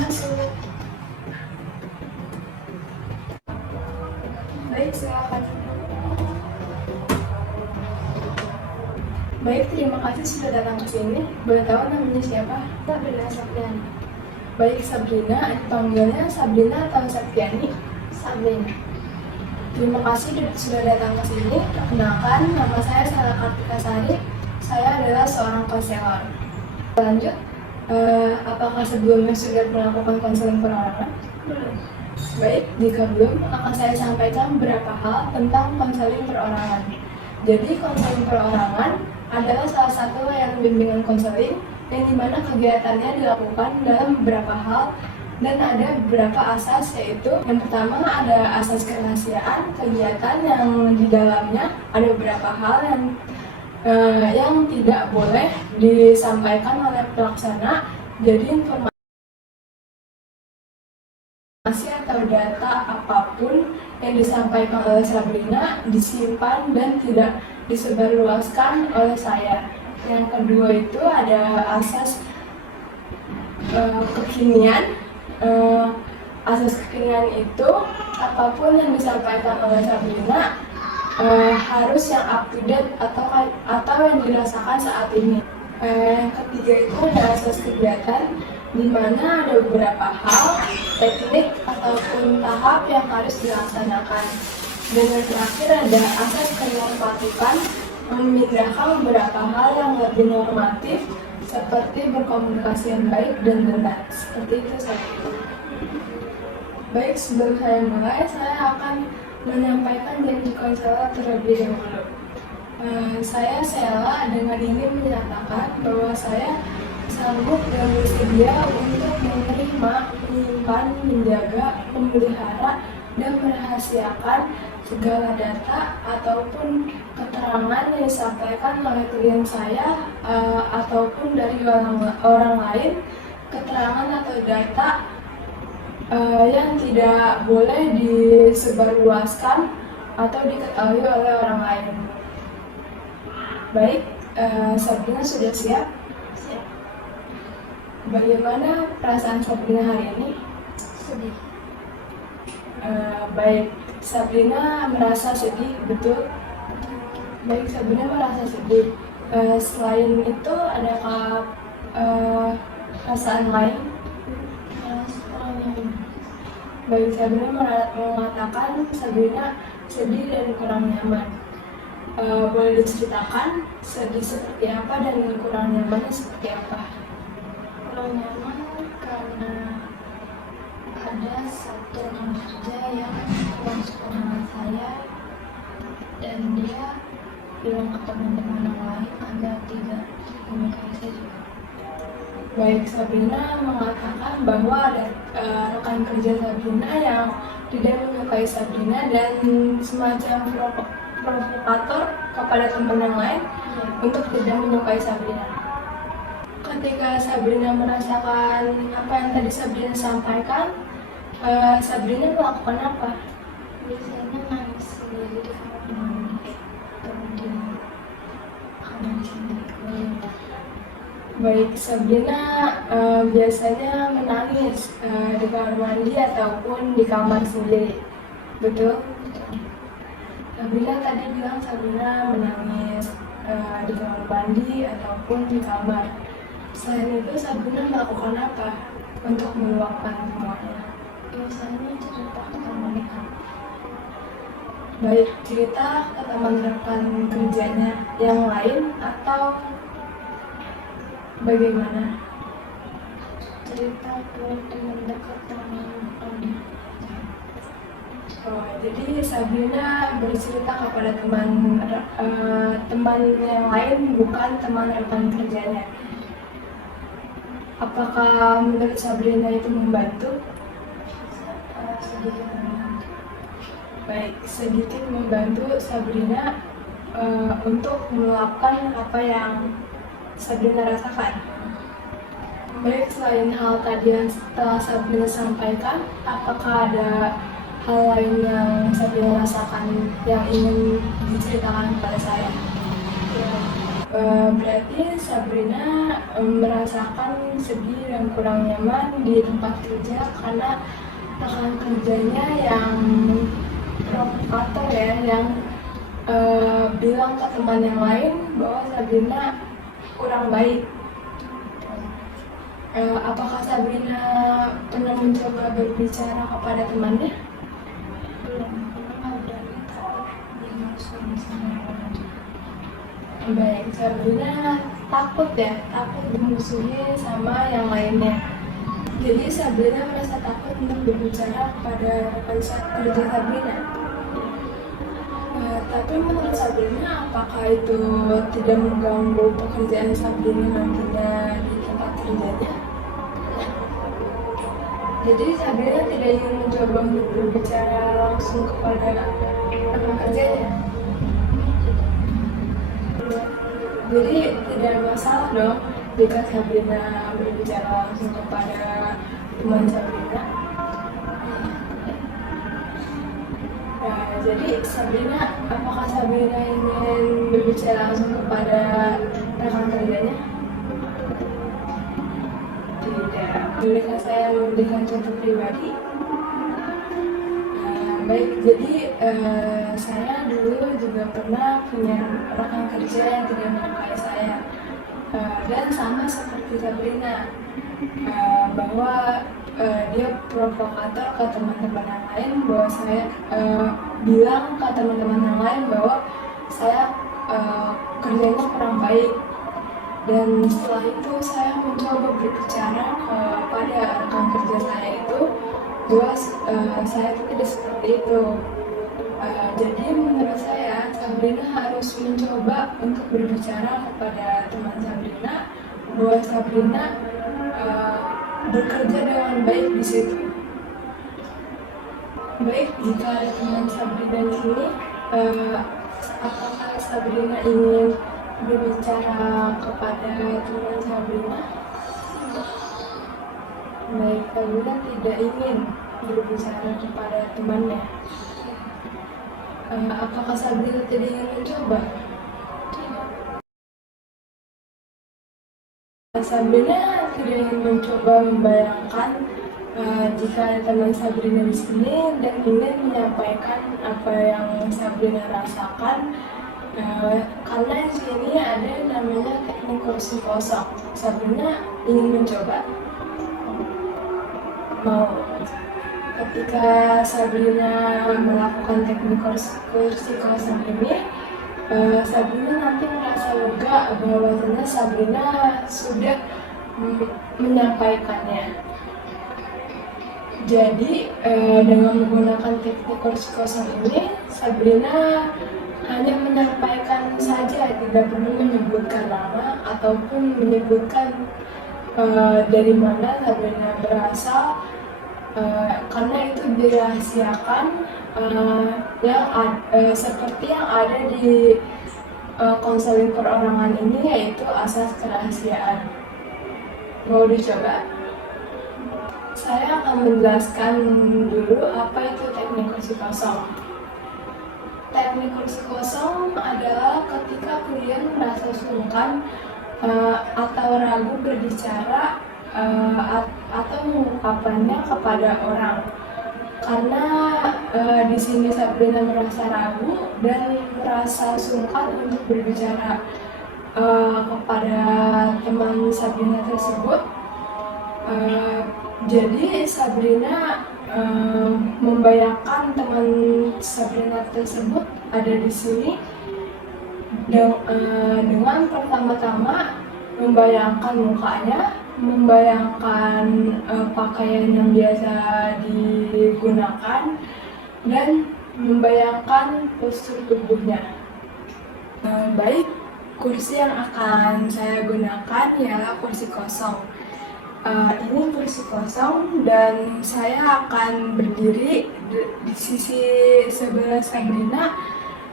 masuk. Baik, silakan. Baik, terima kasih sudah datang ke sini. Boleh tahu namanya siapa? Sabrina Septiani. Baik, Sabrina, dipanggilnya Sabrina atau Septiani? Sabrina. Terima kasih sudah datang ke sini. Perkenalkan, nama saya Sarah Kartika Sari. Saya adalah seorang konselor. Lanjut, apakah sebelumnya sudah melakukan konseling perorangan? Belum. Baik, jika belum, akan saya sampaikan beberapa hal tentang konseling perorangan. Jadi, konseling perorangan adalah salah satu layanan bimbingan konseling yang dimana kegiatannya dilakukan dalam beberapa hal dan ada beberapa asas, yaitu yang pertama ada asas kerahasiaan kegiatan yang di dalamnya ada beberapa hal yang tidak boleh disampaikan oleh pelaksana. Jadi informasi atau data apapun yang disampaikan oleh Sabrina disimpan dan tidak disebarluaskan oleh saya. Yang kedua itu ada asas kekinian. Asas kekinian itu apapun yang disampaikan oleh Sabrina harus yang up to date atau yang dirasakan saat ini. Yang ketiga itu ada asas kegiatan, di mana ada beberapa hal, teknik ataupun tahap yang harus dilaksanakan. Dan yang terakhir ada asas kenormatifan, memindahkan beberapa hal yang lebih normatif seperti berkomunikasi yang baik dan benar. Seperti itu saja. Baik, sebelum saya mulai, saya akan menyampaikan janji konselor terlebih dahulu. Saya Sela dengan ini menyatakan bahwa saya sanggup dan bersedia untuk menerima, menyimpan, menjaga, memelihara, dan merahasiakan segala data ataupun keterangan yang disampaikan oleh klien saya ataupun dari orang lain, keterangan atau data yang tidak boleh disebarluaskan atau diketahui oleh orang lain. Baik, Sabrina sudah siap? Siap. Bagaimana perasaan Sabrina hari ini? Sedih. Baik, Sabrina merasa sedih, betul? Baik, Sabrina merasa sedih. Selain itu, adakah perasaan lain? Baik, Sabrina mengatakan Sabrina sedih dan kurang nyaman. Boleh diceritakan sedih seperti apa dan kurang nyamannya seperti apa? Kurang nyaman karena ada satu rekan kerja yang kurang suka dengan saya dan dia bilang ke teman-teman yang lain agar tidak menyukai saya juga. Baik, Sabrina mengatakan bahwa ada rekan kerja Sabrina yang tidak menyukai Sabrina dan semacam provokator kepada teman yang lain untuk tidak menyukai Sabrina. Ketika Sabrina merasakan apa yang tadi Sabrina sampaikan, Sabrina melakukan apa? Biasanya nangis sendiri di kamar mandi, kemudian kamar sendiri. Baik, Sabrina biasanya menangis di kamar mandi ataupun di kamar sendiri, betul? Sabrina tadi bilang Sabrina menangis di kamar mandi ataupun di kamar. Selain itu, Sabrina melakukan apa untuk meluapkan semuanya? Biasanya cerita ke teman-teman. Baik, cerita ke teman rekan kerjanya yang lain atau bagaimana? Cerita ke teman dekat teman. Oh, jadi Sabrina bercerita kepada teman yang lain, bukan teman rekan kerjanya. Apakah menurut Sabrina itu membantu? Sedikit membantu. Baik, sedikit membantu Sabrina untuk meluapkan apa yang Sabrina rasakan. Baik, selain hal tadi yang telah Sabrina sampaikan, apakah ada hal lain yang Sabrina rasakan yang ingin diceritakan kepada saya? Ya, Berarti Sabrina merasakan sedih dan kurang nyaman di tempat kerja karena rekan kerjanya yang provokator ya, yang bilang ke teman yang lain bahwa Sabrina kurang baik. Apakah Sabrina pernah mencoba berbicara kepada temannya? Belum pernah, dan takut dimasukin sama orang. Baik, Sabrina takut ya, takut dimusuhi sama yang lainnya. Jadi Sabrina merasa takut untuk berbicara kepada rekan kerja Sabrina. Tapi menurut Sabrina, apakah itu tidak mengganggu pekerjaan Sabrina nantinya di tempat kerjanya? Jadi Sabrina tidak ingin mencoba untuk berbicara langsung kepada rekan kerjanya. Jadi tidak masalah dong jika Sabrina berbicara langsung kepada teman Sabrina. Jadi Sabrina, apakah Sabrina ingin berbicara langsung kepada rekan kerjanya? Tidak. Bolehkah saya memberikan contoh pribadi? Baik, jadi saya dulu juga pernah punya rekan kerja yang tidak menyukai saya, dan sama seperti Sabrina, bahwa dia provokator ke teman-teman yang lain, bahwa saya bilang ke teman-teman yang lain bahwa saya kerjanya kurang baik. Dan setelah itu saya mencoba berbicara kepada rekan kerja saya itu bahwa saya itu tidak seperti itu. Jadi menurut saya Sabrina harus mencoba untuk berbicara kepada teman Sabrina bahwa Sabrina bekerja dengan baik di situ. Baik, jika ada teman Sabrina di sini, apakah Sabrina ingin berbicara kepada teman Sabrina? Baik, Sabrina tidak ingin berbicara kepada temannya. Apakah Sabrina tidak ingin mencoba? Sabrina tidak ingin mencoba membayangkan jika ada teman Sabrina di sini dan ingin menyampaikan apa yang Sabrina rasakan, karena di sini ada yang namanya teknik kursi kosong. Sabrina ingin mencoba? Mau? Ketika Sabrina melakukan teknik kursi kosong ini, Sabrina nanti merasa lega bahwa Sabrina sudah menyampaikannya. Jadi dengan menggunakan teknik kursi kosong ini, Sabrina hanya menyampaikan saja, tidak perlu menyebutkan nama ataupun menyebutkan dari mana Sabrina berasal, karena itu dirahasiakan, seperti yang ada di konseling perorangan ini, yaitu asas kerahasiaan. Mau dicoba? Saya akan menjelaskan dulu apa itu teknik kursi kosong. Teknik kursi kosong adalah ketika kalian merasa sungkan atau ragu berbicara atau mengungkapkannya kepada orang. Karena di sini Sabrina merasa ragu dan merasa sungkan untuk berbicara kepada teman Sabrina tersebut. Jadi Sabrina membayangkan teman Sabrina tersebut ada di sini dengan pertama-tama membayangkan mukanya, membayangkan pakaian yang biasa digunakan, dan membayangkan postur tubuhnya. Baik, kursi yang akan saya gunakan ialah kursi kosong. Ini kursi kosong dan saya akan berdiri di sisi sebelah Sabrina.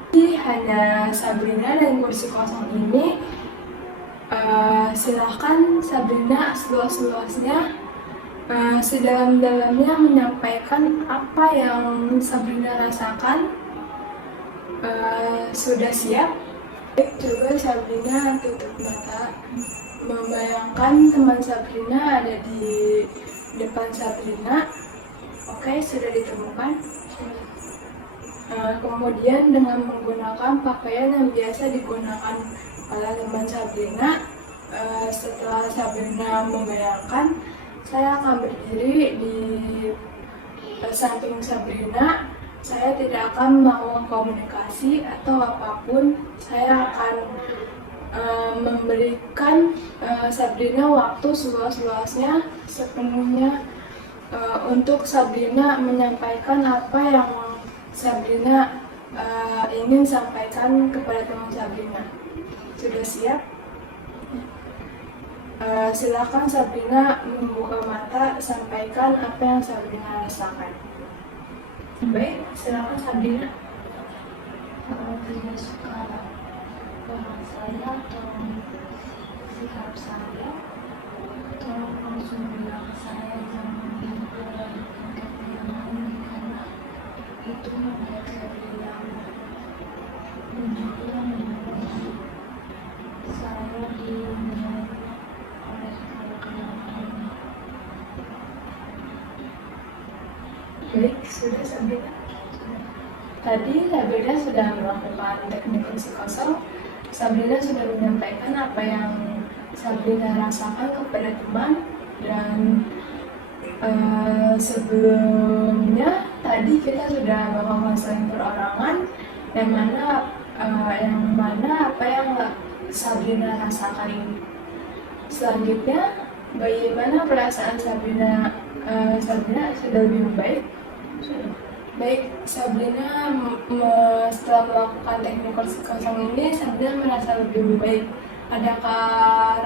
Jadi hanya Sabrina dan kursi kosong ini. Silakan Sabrina seluas-luasnya, sedalam-dalamnya menyampaikan apa yang Sabrina rasakan. Sudah siap? Juga Sabrina tutup mata, membayangkan teman Sabrina ada di depan Sabrina. Oke, sudah ditemukan. Kemudian dengan menggunakan pakaian yang biasa digunakan oleh teman Sabrina, setelah Sabrina membayangkan, saya akan berdiri di samping Sabrina. Saya tidak akan melakukan komunikasi atau apapun. Saya akan memberikan Sabrina waktu seluas-luasnya, sepenuhnya untuk Sabrina menyampaikan apa yang Sabrina ingin sampaikan kepada teman Sabrina. Sudah siap? Silakan Sabrina membuka mata, sampaikan apa yang Sabrina rasakan. Baik, silakan Sabrina. Kalau tidak suka dengan saya atau sikap saya, tolong langsung bilang ke saya, jangan dilanjutkan ke yang lain, karena itu membuat saya bilang menunjukkan saya dinilai oleh rekan-rekan lain. Baik, sudah Sabrina. Tadi Sabrina sudah melakukan teknik kursi kosong. Sabrina sudah menyampaikan apa yang Sabrina rasakan kepada teman, dan sebelumnya tadi kita sudah melakukan konseling perorangan yang mana apa yang Sabrina rasakan ini. Selanjutnya, bagaimana perasaan Sabrina? Sabrina sudah lebih baik? Baik, Sabrina setelah melakukan teknik kursi kosong ini, Sabrina merasa lebih baik. Adakah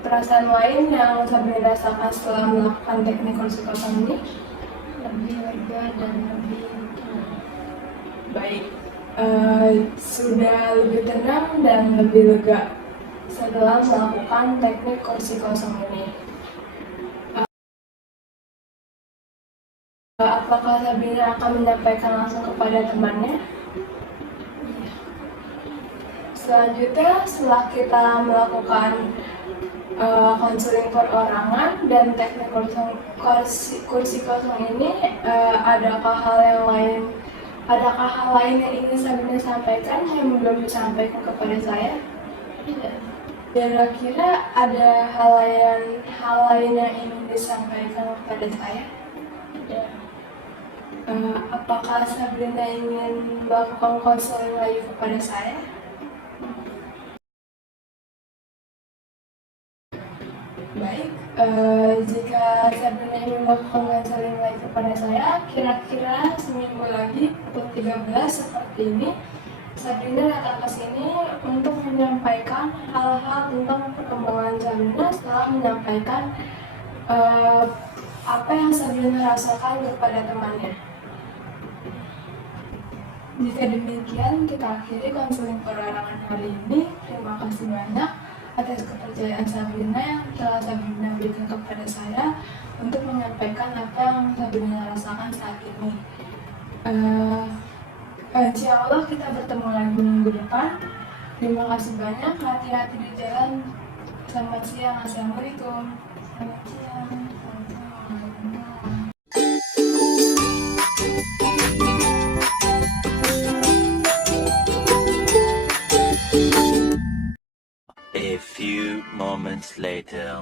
perasaan lain yang Sabrina rasakan setelah melakukan teknik kursi kosong ini? Lebih lega dan lebih tenang. Baik, sudah lebih tenang dan lebih lega setelah melakukan teknik kursi kosong ini. Apakah Sabrina akan menyampaikan langsung kepada temannya? Selanjutnya, setelah kita melakukan konseling perorangan dan teknik kursi kosong ini, adakah hal lain yang ingin Sabrina sampaikan yang belum disampaikan kepada saya? Tidak. Kira-kira ada hal lain yang ingin disampaikan kepada saya? Tidak. Apakah Sabrina ingin melakukan konseling lagi kepada saya? Baik, jika Sabrina ingin melakukan konseling lagi kepada saya, kira-kira seminggu lagi, pukul 13 seperti ini, Sabrina datang ke sini untuk menyampaikan hal-hal tentang perkembangan Sabrina setelah menyampaikan apa yang Sabrina rasakan kepada temannya. Jika demikian, kita akhiri konseling perorangan hari ini. Terima kasih banyak atas kepercayaan Sabrina yang telah Sabrina berikan kepada saya untuk menyampaikan apa yang Sabrina rasakan saat ini. Insya Allah kita bertemu lagi minggu depan. Terima kasih banyak. Hati-hati di jalan. Selamat siang. Assalamualaikum. Selamat siang. A few moments later.